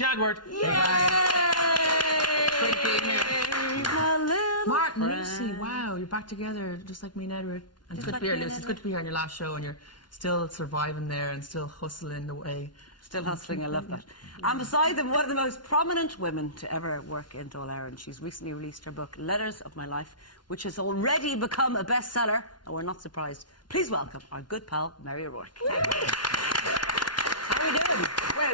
Jedward. Martin, Lucy, wow, you're back together just like me and Edward. And it's good to be here, Lucy. It's good to be here on your last show, and you're still surviving there and still hustling away. Still hustling, I love that. And beside them, one of the most prominent women to ever work in Dáil Éireann. She's recently released her book, Letters of My Life, which has already become a bestseller, and we're not surprised. Please welcome our good pal, Mary O'Rourke. How are you doing? Well,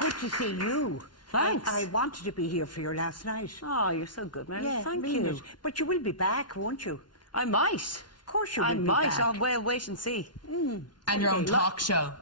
good to see you. Thanks. I wanted to be here for your last night. Oh, you're so good, Mary. Yeah, Thank mean you. it. But you will be back, won't you? I might. Of course you will I be might. back. I'll wait and see. And your own talk show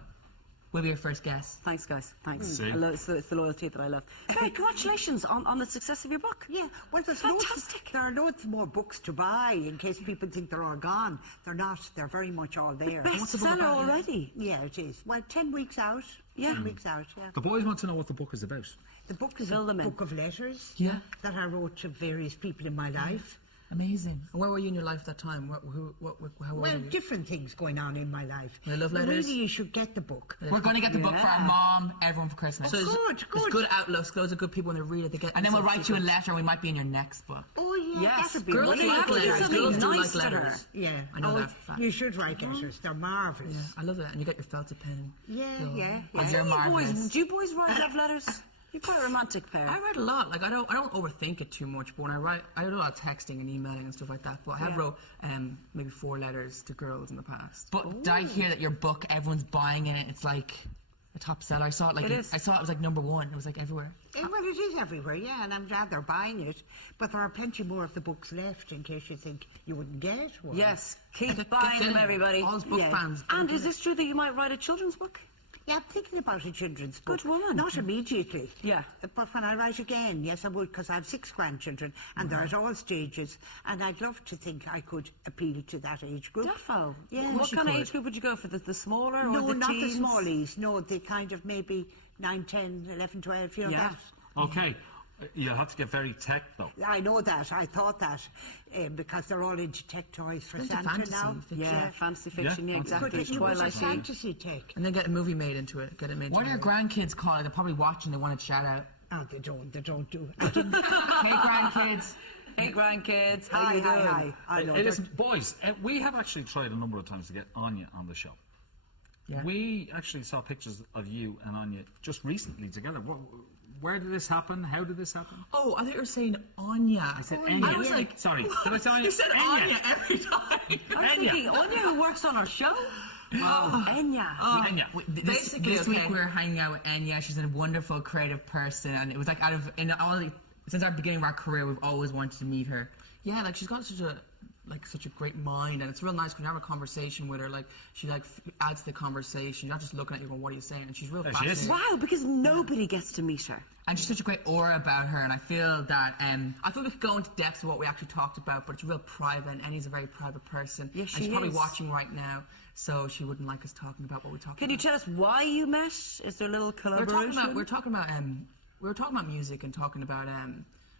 will be your first guest. Thanks, guys. Thanks. See? I love, it's the loyalty that I love. Hey, congratulations on the success of your book. Yeah, well, there's Fantastic. there are loads more books to buy in case people think they're all gone. They're not. They're very much all there. Bestseller already. Yeah, it is. Well, 10 weeks out. Yeah. 10 weeks out, yeah. The boys want to know what the book is about. The book is Fill a them in. book of letters Yeah. that I wrote to various people in my life. Amazing. And where were you in your life at that time? How old Well, were you? different things going on in my life. I love letters. Really, you should get the book. We're going to get the book for our mom, everyone for Christmas. Oh, there's, good, there's good. good outlooks, loads of good people when they read it. They get, and then we'll write you a letter and we might be in your next book. Oh, yeah, Yes, that'd be girls Well, do you like have to do letters. something Girls do nice like to her. letters. Yeah, I know that for a fact. you should write letters. They're marvellous. Yeah, I love that. And you get your felted pen. Yeah, So, yeah, and yeah. they're marvellous. Do you boys write love letters? You're quite a romantic pair. I write a lot. Like I don't overthink it too much. But when I write, I do a lot of texting and emailing and stuff like that. But I have wrote maybe 4 letters to girls in the past. But did I hear that your book, everyone's buying in it? It's like a top seller. I saw it like It is. I saw it was like #1. It was like everywhere. Well, it is everywhere, yeah, and I'm glad they're buying it. But there are plenty more of the books left in case you think you wouldn't get one. Yes, keep Get buying in. them, everybody. All those book fans. And is this true that you might write a children's book? Yeah, I'm thinking about a children's book. Good woman. Not immediately. Yeah. But when I write again, yes, I would, because I have 6 grandchildren, and they're at all stages, and I'd love to think I could appeal to that age group. Defo. Yeah. What kind of age group would you go for? The smaller or No, the not teens? the smallies. No, the kind of maybe 9, 10, 11, 12, you know Yeah. that. Okay. You'll have to get very tech, though. I know that. I thought that because they're all into tech toys for Into Santa fantasy now. fiction. Yeah, fantasy fiction, Yeah. yeah, But exactly. you put Twilight Zone. fantasy tech. And then get a movie made into it. Get it made. What do your grandkids call it? They're probably watching. They want to shout out. Oh, they don't do it. Hey, grandkids. Hey, grandkids, how Hi, you doing? hi. I know. Hey, listen, boys, we have actually tried a number of times to get Anya on the show. Yeah. We actually saw pictures of you and Anya just recently together. Where did this happen? How did this happen? Oh, I thought you were saying Anya. I said Anya. I was like, Sorry, did I say Anya? You said Anya. Anya every time. I'm thinking, Anya who works on our show? Oh, Enya. Anya. This week we were hanging out with Anya. She's a wonderful, creative person, and it was like since our beginning of our career, we've always wanted to meet her. Yeah, like she's got such a great mind, and it's real nice when you have a conversation with her. Like she adds to the conversation. You're not just looking at you going, "What are you saying?" And she's real There she is. fascinating. Wow, because nobody gets to meet her. And she's such a great aura about her, and I feel that I feel we could go into depth of what we actually talked about, but it's real private, and Annie's a very private person. Yes, and she she's probably is. watching right now, so she wouldn't like us talking about what we talked about. Can you tell us why you met? Is there a little collaboration? We were talking about music and talking about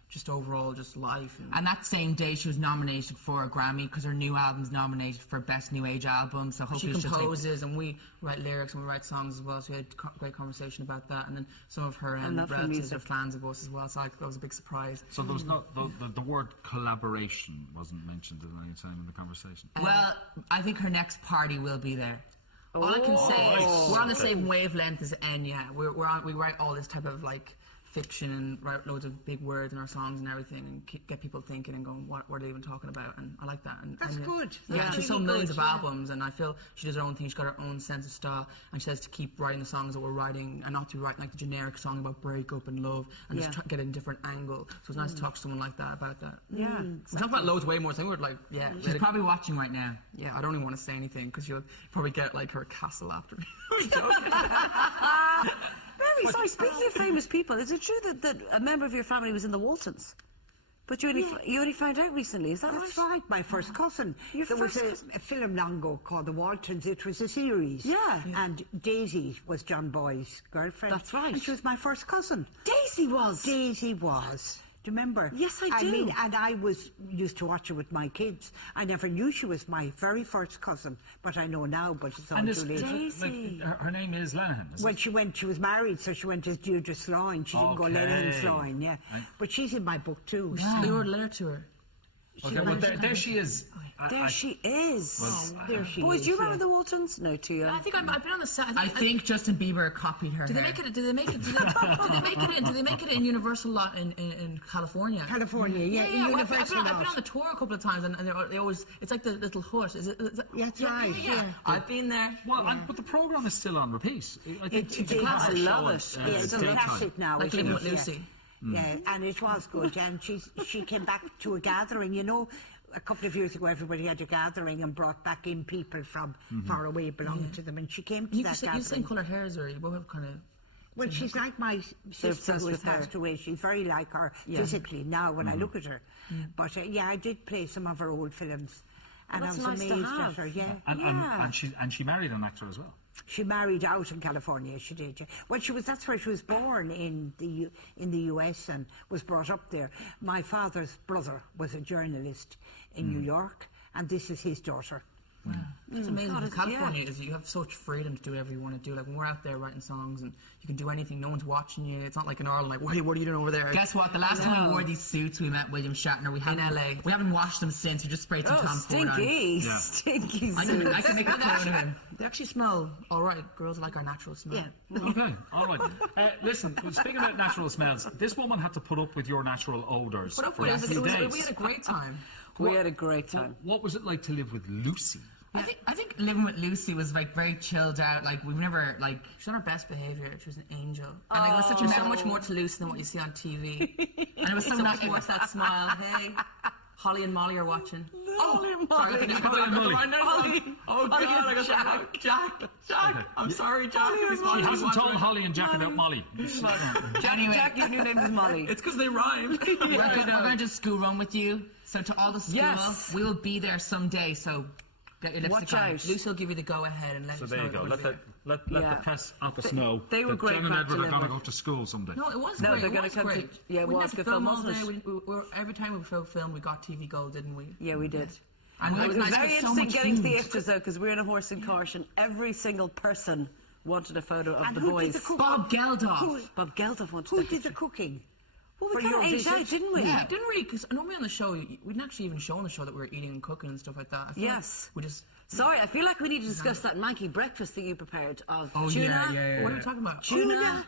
just overall just life. And that same day she was nominated for a Grammy because her new album's nominated for Best New Age Album. So hopefully she composes and we write lyrics and we write songs as well. So we had a great conversation about that. And then some of her relatives are fans of us as well. So that was a big surprise. So there was not the word collaboration wasn't mentioned at any time in the conversation. Well, I think her next party will be there. All I can say is nice. we're on the same wavelength as Enya. We write all this type of like fiction and write loads of big words in our songs and everything and get people thinking and going, what are they even talking about? And I like that. And That's good. Yeah, That's she's really sold millions good, of yeah. albums, and I feel she does her own thing. She's got her own sense of style, and she says to keep writing the songs that we're writing and not to be writing like the generic song about breakup and love and just get a different angle. So it's nice to talk to someone like that about that. Yeah. We talk about loads way more. So we're like, she's probably watching right now. Yeah, I don't even want to say anything because you'll probably get like her castle after me. I'm joking. Very sorry. Speaking of famous people, is it true that a member of your family was in the Waltons? But you only found out recently, is that That's right? right, my first cousin. Your there first was a film long ago called The Waltons. It was a series. Yeah. And Daisy was John Boy's girlfriend. That's right. And she was my first cousin. Daisy was. Daisy was. Do you remember? Yes, I do. mean, and I used to watch it with my kids. I never knew she was my very first cousin, but I know now, but it's all And too late. Daisy. her name is Lenihan, is When it? she was married, so she went as Deirdre Sloan. She didn't go Lenihan Sloan, yeah. Right. But she's in my book too. We wrote a letter to her. Okay, well, there she is. There she is. There she Boys, is, do you remember yeah. the Waltons? No, too young. I think I've been on the set. Oh, I uh, think Justin Bieber copied her. Did they eh? make it? Did they make it? Did they make it in Universal lot in California? California, yeah, Yeah, well, I've Universal been on lot. the tour a couple of times, and they always. It's like the little hut. Is it? Yeah, that's right, yeah. I've been there. Well, but the program is still on repeat. I think It you is. can't I show love it, it. Yeah, it's a daytime. classic now. Like isn't Living it? with Lucy. Yeah, and it was good. And she came back to a gathering, you know. A couple of years ago, everybody had a gathering and brought back in people from far away belonging to them, and she came to You that the gathering. same colour hairs, or you both have kind of. Well, she's like my sister obsessed who has with her. passed away. She's very like her physically now when I look at her. But yeah, I did play some of her old films, and I that's was nice to amazed have. at her. Yeah, And she married an actor as well. she married out in California. She did. Yeah. Well, that's where she was born in the US and was brought up there. My father's brother was a journalist in New York, and this is his daughter. It's amazing. God, in California is you have such freedom to do whatever you want to do. Like when we're out there writing songs, and you can do anything. No one's watching you. It's not like in Ireland. Like, wait, what are you doing over there? Guess what? The last time we wore these suits, we met William Shatner. We had in LA. We haven't washed them since. We just sprayed some Oh, Tom Ford on. stinky. Yeah. Stinky I suits. can make a clone of him. They actually smell all right. Girls like our natural smell. Yeah. Okay, all right. Listen, speaking about natural smells, this woman had to put up with your natural odours Put up for with a it. few We days. had a great time. We had a great time. What was it like to live with Lucy? I think living with Lucy was like very chilled out. Like we've never like she's on her best behaviour. She was an angel, and like, it was such so much more to Lucy than what you see on TV. And it was so nice to watch that smile. Hey, Holly and Molly are watching. Holly and Sorry, Molly. Holly and Molly. Oh God, I got Jack. I'm sorry, Jack. She hasn't told Holly and Jack about Molly. Anyway, Jack, your new name is Molly. it's because they rhyme. We're going to school run with you. So to all the school, Yes. we will be there someday. So get your lipstick Watch on. out. Lucy will give you the go ahead and let So us there know you go. when Let we're the there. let the press office know they were that great Jen and crack to Edward are live going to with. go to school someday. No, it was No, great. they're It gonna was come to- great. yeah, it we was had to good film film, all wasn't day. it? Every time we filmed, we got TV gold, didn't we? Yeah, we did. And It was nice to very get so interesting much getting to the food. extras though, because we were in a horse and cart, and every single person wanted a photo of And the who did boys. the cooking? Bob Geldof. Bob Geldof wanted Who the did the picture. cooking? Well, we for kind your of aged visit? out, didn't we? Yeah, didn't we? Because normally on the show, we didn't actually even show on the show that we were eating and cooking and stuff like that. I feel Yes. like we just. Sorry, I feel like we need to discuss that manky breakfast that you prepared of Oh tuna. yeah. What are we talking about? Tuna.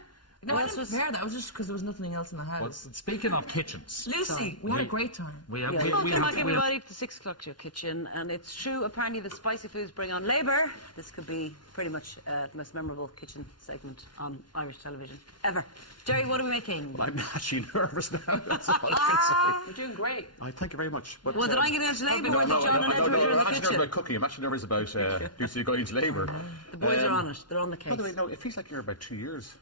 No, What I else didn't was- prepare that. It was just because there was nothing else in the Well, house. speaking of kitchens, Lucy, we had a great time. we have. Yeah. We Welcome have, back, we have everybody, to 6 o'clock to your kitchen. And it's true, apparently, the spicy foods bring on labour. This could be pretty much the most memorable kitchen segment on Irish television ever. Jerry, what are we making? I'm actually nervous now. That's all I We're doing great. can say. Thank you very much. But, Well, did I get into labour no, when no, John no, and no, Edward no, were in I'm the actually nervous kitchen? about cooking. I'm actually nervous about Lucy going into labour. The boys are on it. They're on the case. By the way, no, it feels like you're about 2 years.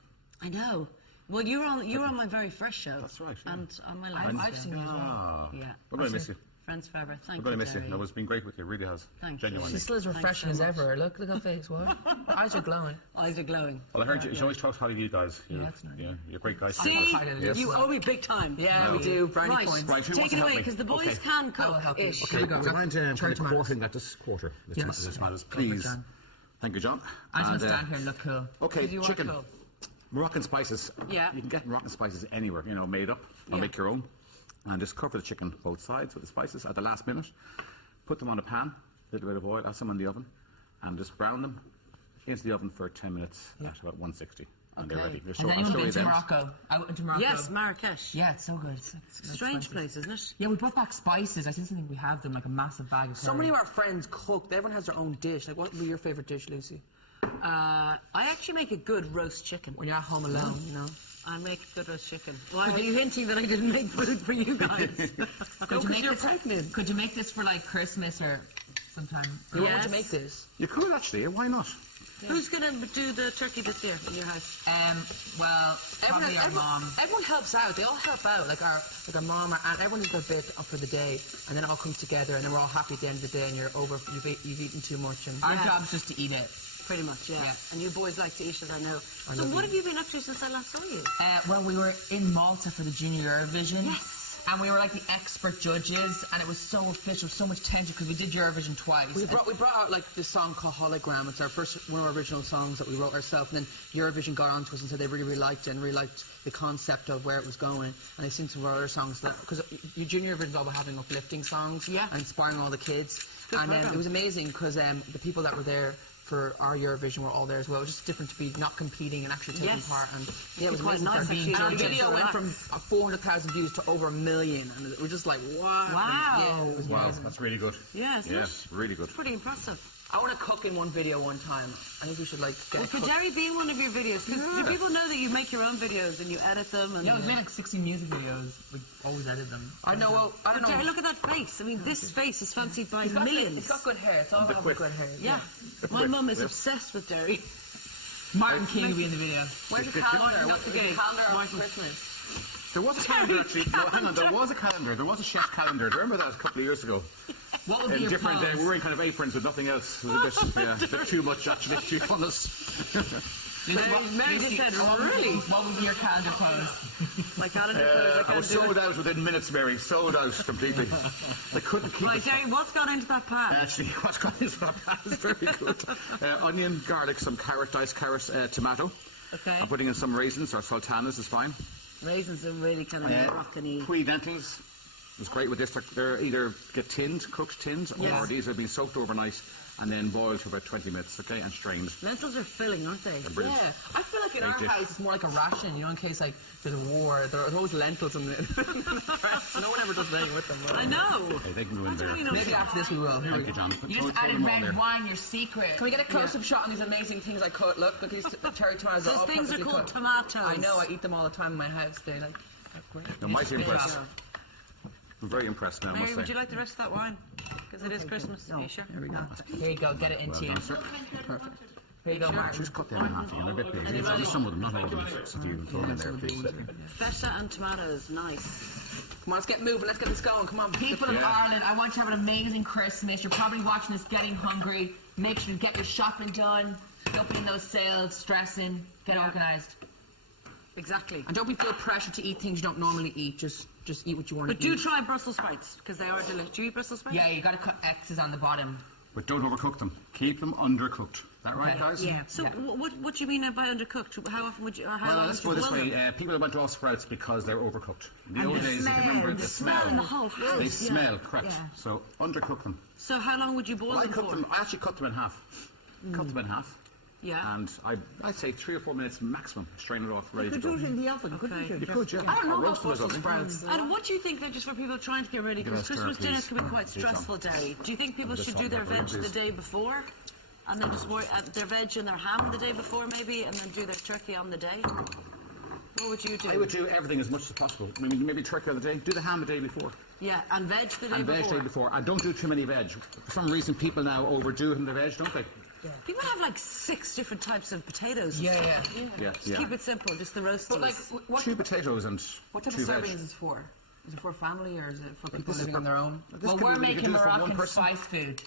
I know. Well, you were on my very first show. That's right, yeah. And on my I've last seen you as well. Ah, Yeah. we're going to miss you. Friends forever. Thank We're going you, to miss you. Jerry. No, it's been great with you. It really has. Thank you. Genuinely. She's still as refreshing Thanks as so ever. Look her face. What? Her eyes are glowing. Eyes are glowing. Well, I heard you always talk highly of you guys. Yeah, that's nice. Yeah, you're great guys. See, Yes. you owe me big time. Yeah, we do. Brownie Right, points. Right, who take wants it to help away, me? because the boys Okay. can I will help you. cook-ish. Okay, we go. Would you mind Cherry tomatoes. quartering that just quarter? Yes. The tomatoes, Go for it, please. John. Thank you, John. I'm just And, going to stand here and look cool. Okay, You are chicken. cool. Moroccan spices. Yeah. You can get Moroccan spices anywhere, made up or Yeah. make your own. And just cover the chicken both sides with the spices at the last minute. Put them on a pan, a little bit of oil, add some on the oven, and just brown them into the oven for 10 minutes at about 160. And they're Okay. ready. Has anyone been to them. Morocco? I went to Morocco. Yes, Marrakesh. Yeah, it's so good. It's Strange spicy. place, isn't it? Yeah, we brought back spices. I didn't think we have them, like a massive bag of So many of our friends cook. Everyone has their own dish. Like, what would be your favourite dish, Lucy? I actually make a good roast chicken. When you're at home alone, you know? I make good roast chicken. Why are you hinting that I didn't make food for you guys? Could you make you're this? pregnant. Could you make this for like Christmas or sometime? What would Yes. you make this? You could actually, why not? Who's going to do the turkey this year in your house? Well, probably our mom. Everyone helps out. They all help out. Like our mom, our aunt, everyone does their bit up for the day, and then it all comes together, and then we're all happy at the end of the day, and you're over. You've eaten too much, and Our Yes. job's just to eat it. Pretty much, yeah. Yeah. And you boys like to eat it, I know. So what have you been up to since I last saw you? Well, we were in Malta for the Junior Eurovision. Yes. and we were like the expert judges, and it was so official, so much tension because we did Eurovision twice. We brought out like this song called Hologram. It's our first one of our original songs that we wrote ourselves, and then Eurovision got onto us and said they really liked it and really liked the concept of where it was going. And they sing some of our other songs because Junior Eurovision is all about having uplifting songs and inspiring all the kids. And it was amazing because the people that were there for our Eurovision were all there as well. It was just different to be not competing and actually taking part. And it was quite amazing nice for actually. our video went from 400,000 views to over 1 million, and we're just like, wow. Wow. It was Wow, amazing. that's really good. Yes, Yes, really good. pretty impressive. I want to cook in one video one time. I think we should like get Well, could Jerry be in one of your videos? Because do people know that you make your own videos and you edit them? And Yeah, we've made like 16 music videos. We always edit them. I know. Well, I don't know. Jerry, look at that face. I mean, this face is fancied by He's got millions. It's got good hair. It's all about good hair. Yeah. My mum is obsessed with Jerry. Martin King will be in the video. Where's your calendar? Not the game. Calendar on Christmas. There was a calendar actually. No, hang on, there was a calendar. There was a chef's calendar. Do you remember that a couple of years ago? What would be In your different pose? we were in kind of aprons with nothing else. It was a bit too much actually, to be honest. Mary just said, really? What would be your calendar pose? My calendar pose, I I can't was do sold it. out within minutes, Mary. Sold out completely. I couldn't keep Right, it. Jerry, what's gone into that pan? Actually, what's going on is that is very good. Onion, garlic, some carrot, diced carrots, tomato. Okay. I'm putting in some raisins or sultanas is fine. Raisins are really kind of rockany. Puy lentils is great with this. They're either get tinned, cooked tinned, or these have been soaked overnight and then boiled for about 20 minutes, okay, and strained. Lentils are filling, aren't they? They're brilliant. Yeah, I feel like in our dish. house it's more like a ration, you know, in case like there's a war. There's always lentils in the press. No one ever does anything with them. I know. Okay, they can go in there. really know. Maybe after this we will. Here we Thank you, go. John. You just Throw added them all red there. wine, your secret. Can we get a close-up shot on these amazing things I cut? Look at these cherry tomatoes. Those all things are perfectly called cut. tomatoes. I know. I eat them all the time in my house. They're like great. I'm mighty impressed. Yeah. I'm very impressed now, I Mary, must would you say. like the rest of that wine? Because it is Christmas. Are you sure? Here we go. Here you go, get it into you. Done, sir. Perfect. Here you go, Martin. Just cut them in half again. A bit big. Just some of them, not all of them. So if you can throw them in there, please. Feta and tomatoes, nice. Come on, let's get moving. Let's get this going. Come on. People of Ireland, I want you to have an amazing Christmas. You're probably watching this getting hungry. Make sure you get your shopping done. Don't be in those sales, stressing. Get organised. Exactly. And don't be feel pressure to eat things you don't normally eat. Just eat what you want But to eat. do try Brussels sprouts, because they are delicious. Do you eat Brussels sprouts? Yeah, you got to cut X's on the bottom. But don't overcook them. Keep them undercooked. Is that right, Okay. guys? Yeah. So what do you mean by undercooked? How often would you, how Well, long let's would put you it this boil way. them? People went off sprouts because they were overcooked. In the And old the days, if you smell, remember, the the smell in the whole house. They Yeah. smell, correct. Yeah. So undercook them. So how long would you boil Well, I them cut for? them. I actually cut them in half. Cut them in half. Yeah. And I'd say 3 or 4 minutes maximum. Strain it off, ready You to could do go. it in the oven, couldn't you? You could, yeah. I don't know Or about roast them as Brussels well. sprouts. And what do you think then, just for people trying to get ready, because Give us Christmas stir, dinners please. can be quite Please, John. stressful, Derry. Do you think people Just should do salt their and pepper, veg the please. day before? And then just worry, their veg and their ham the day before maybe, and then do their turkey on the day? What would you do? I would do everything as much as possible. Maybe turkey on the day. Do the ham the day before. Yeah, and veg the day And before. veg day before. And don't do too many veg. For some reason, people now overdo it in the veg, don't they? People have like 6 different types of potatoes. and Yeah, stuff. yeah. Yeah, Just yeah. keep it simple, just the roast. But like, what 2 potatoes and type of 2 veg. serving is this for? Is it for a family or is it for people living on their own? This Well, could we're be- we could making do it for one Moroccan person. spice food.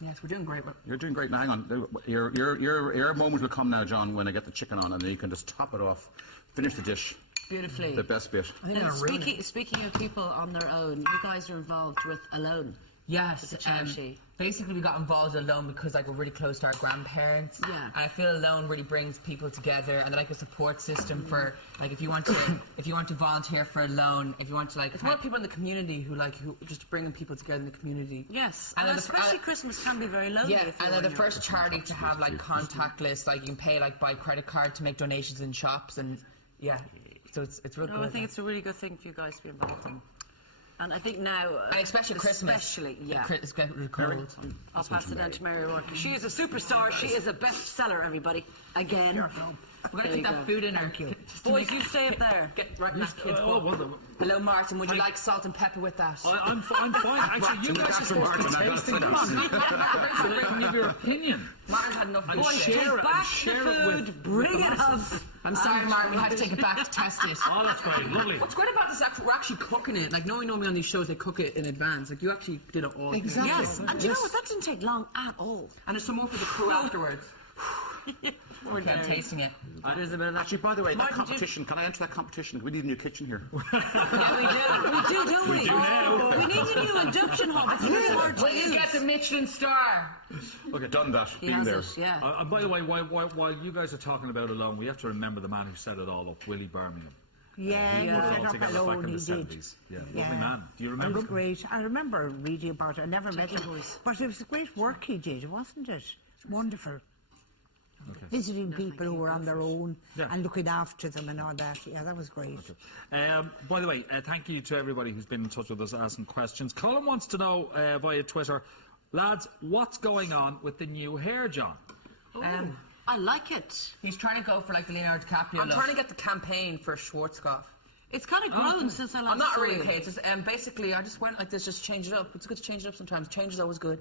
Yes, we're doing great. You're doing great. Now, hang on. Your moment will come now, John, when I get the chicken on, and then you can just top it off. Finish the dish. Beautifully. The best bit. And speaking of people on their own, you guys are involved with Alone. Yes, the charity. basically we got involved with Alone because like we're really close to our grandparents. Yeah. And I feel Alone really brings people together and they're like a support system for like if you want to volunteer for Alone, if you want to like It's more people in the community who just bringing people together in the community. Yes, And and they're the- especially Christmas can be very lonely. yeah, if you're and they're on the your first charity to have like contactless, like you can pay like by credit card to make donations in shops and yeah. So it's real No, good. I think it's a really good thing for you guys to be involved in. And I think now, and especially Christmas. especially, yeah. It's getting cold. I'll pass it on to Mary O'Rourke. She is a superstar. She is a bestseller, everybody. Again. We're gonna There you keep that go. food in her. Boys, you stay up there. Get right now, kids. Oh, well, Hello, Martin. Would you like salt and pepper with that? I'm fine. Actually, you guys are supposed to be tasting it. Come on, give your opinion. Martin had enough. And Boys, share it. Back And the share it food. with. Bring it up. I'm sorry, Martin. We had to take it back to test it. Oh, that's great. Lovely. What's great about this? We're actually cooking it. Like, normally on these shows they cook it in advance. Like, you actually did it all. Exactly. Yes, and do you know what? That didn't take long at all. And there's some more for the crew afterwards. Okay, I'm tasting it. Actually, by the way, that competition, can I enter that competition? We need a new kitchen here. Yeah, we do, don't we? We do now. We need a new induction hob. It's really hard to Will you use. get the Michelin star? Okay, done that. He Been has there. it, yeah. And by the way, while you guys are talking about Alone, we have to remember the man who set it all up, Willie Birmingham. Yeah, Yeah. he Put it set all up together Alone, back in he the did. 70s. Yeah, lovely man. Do you It remember was him? great. I remember reading about it. I never met him. But it was a great work he did, wasn't it? It's wonderful. Visiting people who were on their own Yeah. and looking after them and all that. Yeah, that was great. By the way, thank you to everybody who's been in touch with us asking questions. Colin wants to know via Twitter, lads, what's going on with the new hair, John? I like it. He's trying to go for like the Leonardo DiCaprio I'm look. trying to get the campaign for Schwarzkopf. It's kind of grown since I last I'm not saw really you. okay. It's just, basically, I just went like this, just change it up. It's good to change it up sometimes. Change is always good.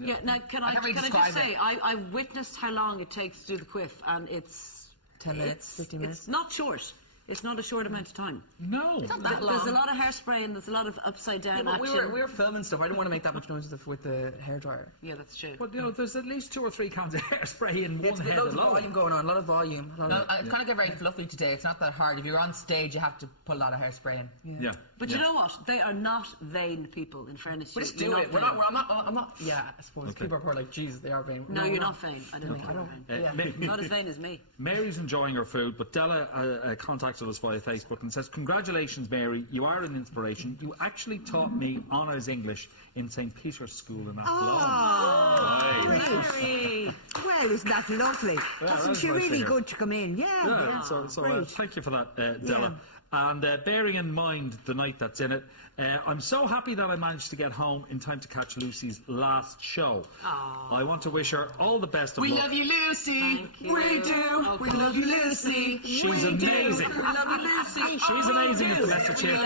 Yeah, now can I can't really just describe say, I've witnessed how long it takes to do the quiff, and it's 10 minutes, 15 minutes. It's not short. It's not a short amount of time. No. Not that There's a long. lot of hairspray and there's a lot of upside down Yeah, but action. we were filming stuff. I didn't want to make that much noise with the hairdryer. Yeah, that's true. But, there's at least 2 or 3 cans of hairspray in one It's head loads of alone. volume going on, a lot of volume. No, it's kind of get very fluffy today. It's not that hard. If you're on stage, you have to put a lot of hairspray in. Yeah. But you know what? They are not vain people, in fairness. We just You're do it. vain. I'm not. Yeah, I suppose people are probably like, Jesus, they are vain. No, you're we're not vain. I don't think you're vain. Ma- Not as vain as me. Mary's enjoying her food, but Della contacted us via Facebook and says, congratulations, Mary. You are an inspiration. You actually taught me honours English in St. Peter's School in Athlone. Mary! Well, isn't that lovely? that's Wasn't she nice to really hear. good to come in? Yeah. Yeah, so great. thank you for that, Della. And bearing in mind the night that's in it, I'm so happy that I managed to get home in time to catch Lucy's last show. I want to wish her all the best of We luck. love you, Lucy. Thank you. We do. Oh, We love you, Lucy. She's amazing. We love you, Lucy. She's amazing is the message here.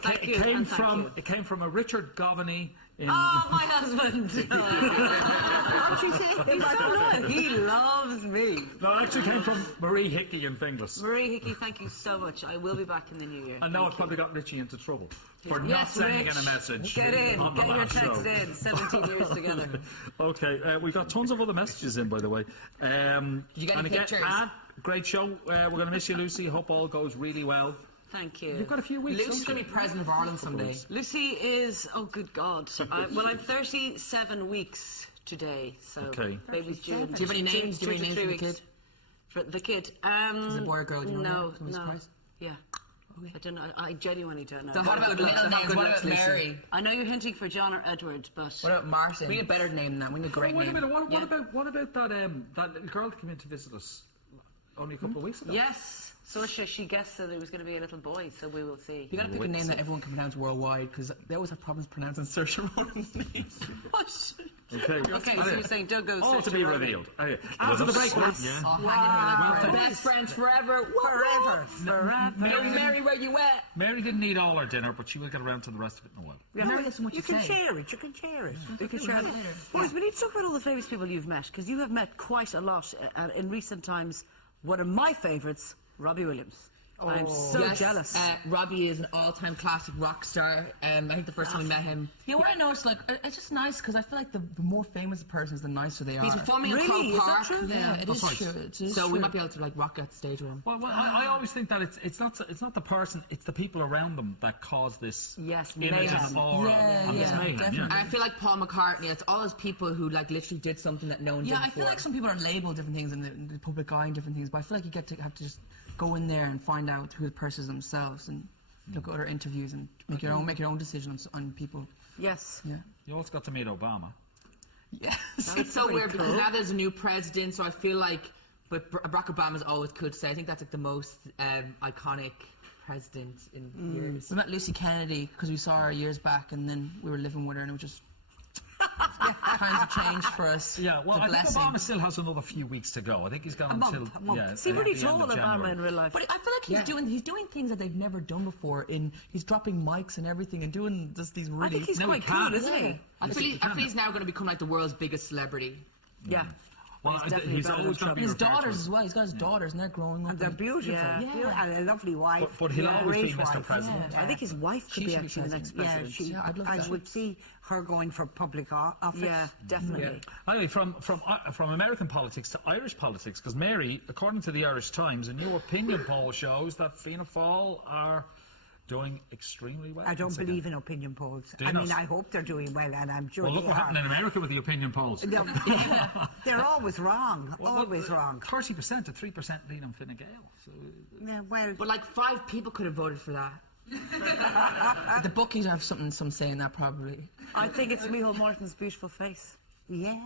Thank you, It came and thank from you. it came from a Richard Governey in Oh, my husband! What'd she say? He's so nice. He loves me. No, it actually came from Marie Hickey in Finglas. Marie Hickey, thank you so much. I will be back in the new year. And now Thank it probably you. got Richie into trouble for Yes, not sending Rich. in a message Get in. on the Get your last text show. in. 17 years together. Okay, we got tons of other messages in, by the way. you get and any again, pictures? great show. We're going to miss you, Lucy. Hope all goes really well. Thank you. You've got a few weeks. Lucy's don't going you? to be president of Ireland someday. Lucy is, oh good God. Well, I'm 37 weeks today, so Okay. baby's June. Do you have any names? Do you have any names for the kid? For the kid? Is it a boy or girl? Do you know? No, Someone no. surprised? Yeah. I don't know. I genuinely don't know. So what about Good luck. middle names? Good What luck, about Lucy. Mary? I know you're hinting for John or Edward, but What about Martin? We need a better name than that. We need a great Wait a name. minute. What Yeah. about that little girl that came in to visit us only a couple of weeks ago? yes. So she guessed that it was going to be a little boy, so we will see. You gotta pick a name that everyone can pronounce worldwide because they always have problems pronouncing Saoirse Ronan's name. What? Okay. Okay, so you're saying don't go. All to Saoirse be Ronan. revealed. Okay. After the break, Yes. yeah. Oh, hang in here like Best friends forever. Forever. Forever. Mary, where you at? Mary didn't eat all her dinner, but she will get around to the rest of it in a while. Mary doesn't want You to can say. share it. You can share it. We can share it. Boys, we need to talk about all the famous people you've met, because you have met quite a lot in recent times. One of my favourites, Robbie Williams. I'm so Yes, jealous. Robbie is an all-time classic rock star. I think the first time we met him. Yeah, what I noticed, like, it's just nice because I feel like the more famous the person is, the nicer they are. He's performing Really? in Croke Is that Park. true? Yeah, it is right. true. It is So true. we might be able to like rock out the stage with him. Well, I always think that it's not the person, it's the people around them that cause this Yes, image mayhem. and aura and this mayhem. definitely. And I feel like Paul McCartney, it's all those people who like literally did something that no one did Yeah, I before. feel like some people are labeled different things in the public eye and different things, but I feel like you have to just go in there and find out who the person is themselves and look at other interviews and make your own decision on people. Yes. Yeah. You also got to meet Obama. Yes. It's so weird because now there's a new president, so I feel like, but Barack Obama's always cool to say. I think that's like the most iconic president in years. We met Lucy Kennedy because we saw her years back, and then we were living with her, and it was just times have changed for us. Yeah, well, It's a I think blessing. Obama still has another few weeks to go. I think he's got until yeah. See, pretty at the end tall of Obama January. in real life. But I feel like he's doing things that they've never done before. He's dropping mics and everything and doing just these really. I think he's No, he quite cool, can't. isn't he? I feel he's now going to become like the world's biggest celebrity. Yeah. Well, definitely he's got in always going to be His referred to daughters as- as well. He's got his daughters, and they're growing up. And they're beautiful. Yeah. And a lovely wife. But he'll always be great Mr. wife. President. I think his wife could She be should be actually the next president. president. Yeah, I'd love I that. would see her going for public office. Yeah, definitely. Anyway, from American politics to Irish politics, because Mary, according to the Irish Times, a new opinion poll shows that Fianna Fáil are doing extremely well. I don't once again. believe in opinion polls. Do you I mean, not? I hope they're doing well, and I'm sure Well, look they what are. happened in America with the opinion polls. They're always wrong. Always wrong. 30% to 3% lead on Fine Gael. So, Yeah, well, But like 5 people could have voted for that. The bookies have some saying that probably. I think it's Micheál Martin's beautiful face. yeah.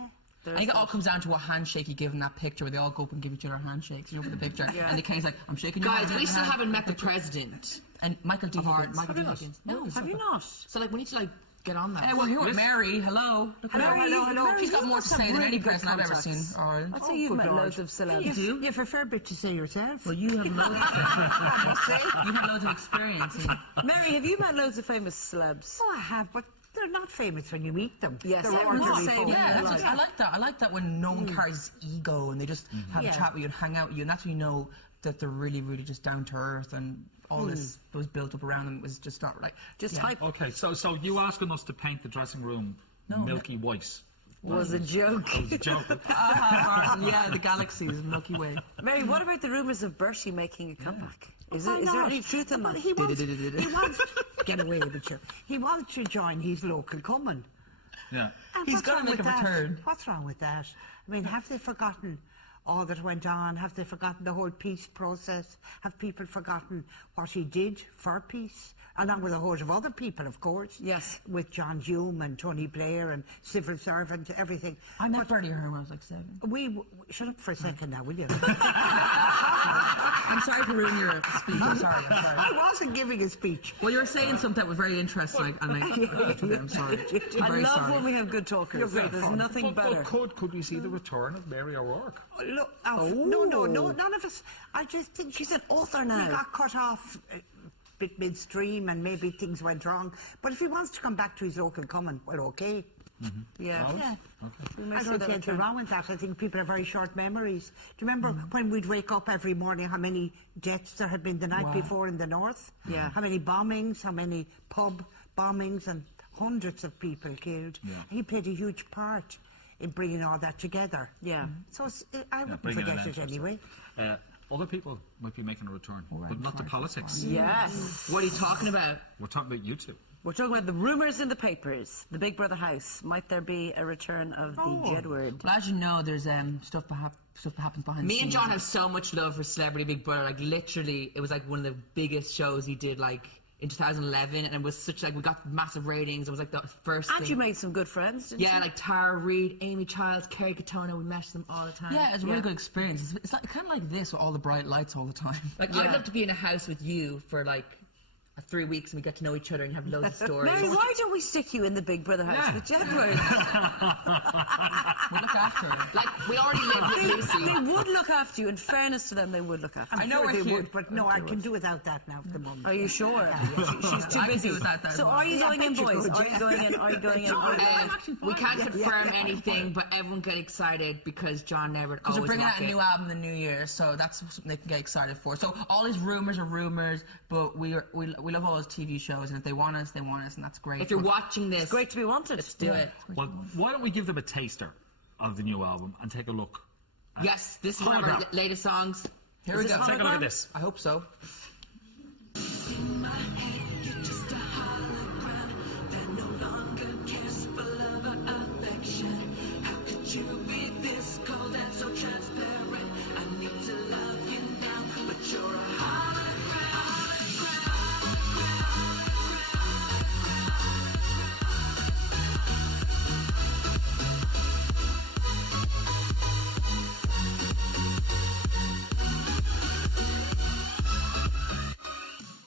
I think it all comes down to what handshake you give in that picture, where they all go up and give each other handshakes, you know, for the picture. Yeah. And the king's like, I'm shaking your Guys, hand. we still haven't met the president. And Michael D. Higgins. Have you not? No, Have you not? So like we need to like get on that. Hey, we're here with Mary. Hello. Hello. She's got more to say than any good person I've ever contacts. seen. All right. I'd say you've good met Lord. loads of celebs. You do? You have a fair bit to say yourself. Well, you have loads of, you have loads of experience. Mary, have you met loads of famous celebs? Oh, I have, but they're not famous when you meet them. Yes, they're everyone's the ordinary same. folk. Yeah, that's Like- I like that. I like that when no one carries ego and they just have Yeah. a chat with you and hang out with you, and that's when you know that they're really, really just down to earth, and all this that was built up around them was just not like Just yeah. hype. okay, so you asking us to paint the dressing room milky white. Was a joke. That was a joke. Yeah, the galaxies, Milky Way. Mary, what about the rumours of Bertie making a comeback? Is Why there not? any truth in But that? he wants get away with you. He wants to join his local common. Yeah. And He's what's gotta wrong make with a that? return. What's wrong with that? I mean, have they forgotten all that went on? Have they forgotten the whole peace process? Have people forgotten what he did for peace? Along with a host of other people, of course. Yes. With John Hume and Tony Blair and civil servants, everything. I met Bertie Ahern when I was like 7. Shut up for a second now, will you? I'm sorry for ruining your speech. I'm sorry. I wasn't giving a speech. Well, you were saying something that was very interesting, and I'm sorry. I'm I very love sorry. when we have good talkers. You're great There's fun. nothing better. But could we see the return of Mary O'Rourke? Look, no, none of us. I just think She's an author now. He got cut off a bit midstream, and maybe things went wrong. But if he wants to come back to his local common, well, okay. Yeah. Yeah. We may I see don't that see anything return. wrong with that. I think people have very short memories. Do you remember when we'd wake up every morning, how many deaths there had been the night before in the north? Yeah. How many bombings, how many pub bombings, and hundreds of people killed. Yeah. He played a huge part in bringing all that together. Yeah. So I wouldn't bringing an forget end it to it. anyway. Other people might be making a return, but not the politics. Yes. What are you talking about? We're talking about you two. We're talking about the rumours in the papers. The Big Brother house. Might there be a return of the Jedward? Well, as you know, there's stuff that happens behind the Me scenes. and John have so much love for Celebrity Big Brother. Like literally, it was like one of the biggest shows he did like in 2011, and it was such like we got massive ratings. It was like the first. And thing. you made some good friends, didn't Yeah, you? like Tara Reid, Amy Childs, Kerry Katona. We met them all the time. Yeah, it's a really good experience. It's like kind of like this with all the bright lights all the time. Like I'd love to be in a house with you for like 3 weeks and we get to know each other and have loads of stories. Mary, why don't we stick you in the Big Brother house with Jedward? We look after her. Like we already live with They Lucy. would look after you. In fairness to them, they would look after you. I know Sure we're they here. would, but no, I can do without that now for the moment. Are you sure? She's too I can busy. do without that as So well. are you Yeah, I going in, bet you boys? could, Are you going in? Are you going in? We can't confirm anything, but everyone get excited because John Never Because always we're bringing rock out a it. new album the new year, so that's something they can get excited for. So all these rumors are rumors, but we love all those TV shows, and if they want us, and that's great. If you're watching this, It's great to be wanted. let's do it. Well, why don't we give them a taster of the new album and take a look? Yes, this is one of our Hologram. latest songs. Here we go. Take a look at this. I hope so.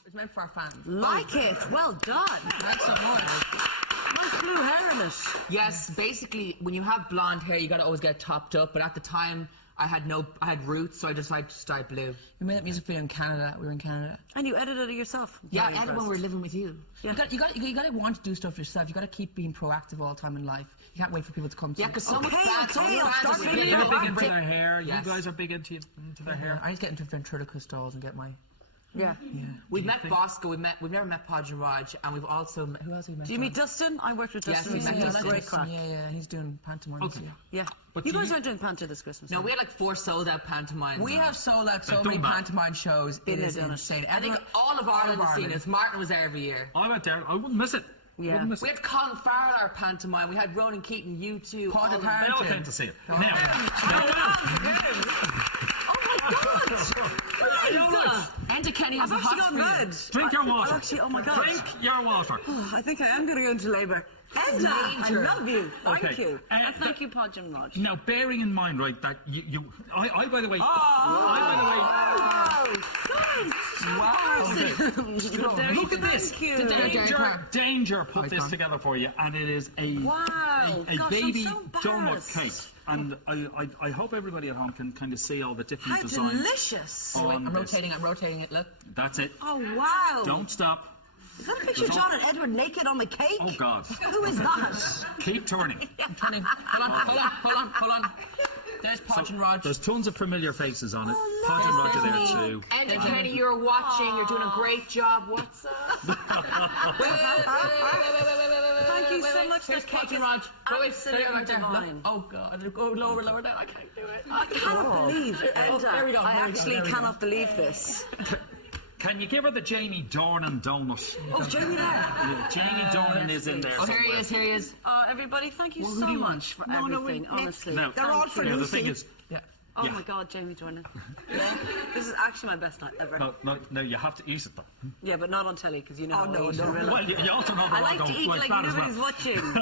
It's meant for our fans. Like it. Well done. Thanks so much. Nice blue hair in it. Yes, basically, when you have blonde hair, you gotta always get topped up. But at the time, I had roots, so I decided to start Blue. We made that music video in Canada. We were in Canada. And you edited it yourself. I'm Yeah, very and when we impressed. were living with you. Yeah. You got to want to do stuff yourself. You got to keep being proactive all the time in life. You can't wait for people to come to Yeah, you. because so much Okay, bands, okay, so many I'll bands start are thinking really They're about big into big. their hair. Yes. You guys are big into their hair. I need to get into ventriloquist stalls and get my... Yeah. We've met Bosco, we've never met Podge and Raj, and we've also met, who else have we met? Do you meet Dustin? I worked with Yes, Dustin. we met recently. Dustin. Great crack. Yeah, he's doing pantomime. Okay. Yeah. But You do guys you- aren't doing Panta this Christmas. No, are we you? had like 4 sold out pantomimes. We have sold out so I've many done that. pantomime shows. It Been is there, done it. insane. I think Everyone- all of Ireland has seen Ireland. us. Martin was there every year. I went there. I wouldn't miss it. Yeah. Wouldn't miss We it. had Colin Farrell, our pantomime. We had Ronan Keaton, U2. Paul all of de them. They all Hampton. came to see it. Oh, Now, Oh my God! Enter Kenny I've has a actually hot gone red. drink your water. Actually, oh my God! Drink your water. I think I am going to go into labour. Enda, I Danger. love you. Thank Okay. you. And thank you, Podge and Raj. Now, bearing in mind, right, that I by the way, look at this. Thank you. Danger put this together for you, and it is a Wow. a Gosh, baby I'm so donut embarrassed. cake. And I hope everybody at home can kind of see all the different How designs. delicious. on I'm this. rotating it, look. That's it. Oh, wow. Don't stop. Is that a picture of John and Edward naked on the cake? Oh God. Who is that? Keep turning. Kenny, hold on. There's Podge and Raj. There's tons of familiar faces on it. Oh, Podge and Raj are there There's me. too. And Kenny, you're watching. You're doing a great job. What's up? Thank you so much. There's That Podge cake and is Raj. Go in, absolutely there, right there. Look. divine. Oh God. Go lower down. I can't do it. I cannot believe, Enda, there we go, I there we go, actually there we go. cannot believe this. Can you give her the Jamie Dornan donut? Oh, Jamie there. Yeah, Jamie Dornan is in there. Oh, here somewhere. he is. Everybody, thank you so much for everything, honestly. Now, They're all for the Lucy. thing is, Oh yeah. my God, Jamie Dornan. Yeah. This is actually my best night ever. no, you have to eat it though. Yeah, but not on telly because you know. Oh, how no, I eat. no. Really. Well, you also know the I one like to don't eat like like that as well. nobody's watching.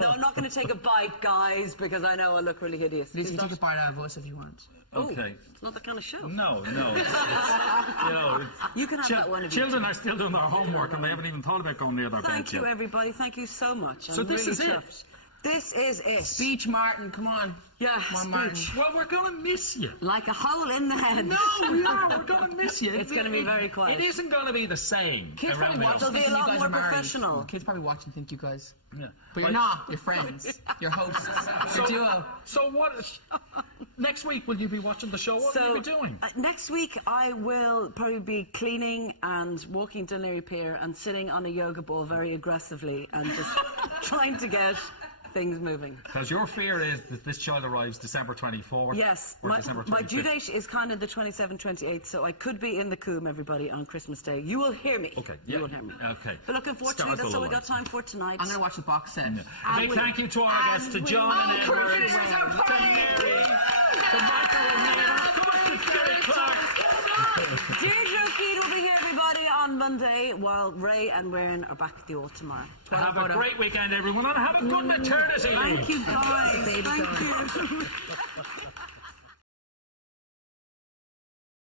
No, I'm not going to take a bite, guys, because I know I look really hideous. Lucy, Is take a that- bite out of us if you want. Okay. It's not the kind of show. No. It's, you know, You can have that one of you. children are still doing their homework and they haven't even thought about going near their Thank beds you, yet. everybody. Thank you so much. So I'm this really is it? chuffed. This is it. Speech, Martin, come on. Yeah, Come on, Martin. speech. Well, we're gonna miss you. Like a hole in the head. No, we are. We're gonna miss you. It's gonna be very quiet. It isn't gonna be the same. Kids around probably the watch house. They'll be a thinking lot you guys more are married. professional. Kids probably watch and think you guys. Yeah. But you're not. You're friends. You're hosts. You're a duo. So what? Next week, will you be watching the show? What will you be doing? Next week, I will probably be cleaning and walking Dunleary Pier and sitting on a yoga ball very aggressively and just trying to get things moving. Because your fear is that this child arrives December 24th. Yes, or my December 25th. my due date is kind of the 27th, 28th, so I could be in the coombe, everybody, on Christmas Day. You will hear me. Okay, You yeah, will hear me. okay. But looking forward to Stars it. That's all we align. got time for tonight. I'm going to watch the box set. A big thank you to our guests, to John and Edward, to Mary, to Michael and Nina, of course to Jerry Clark. Deirdre Keane will be here, everybody, on Monday, while Ray and Warren are back at the Old tomorrow. Have a great weekend, everyone, and have a good maternity leave. Thank you, guys. Thank you.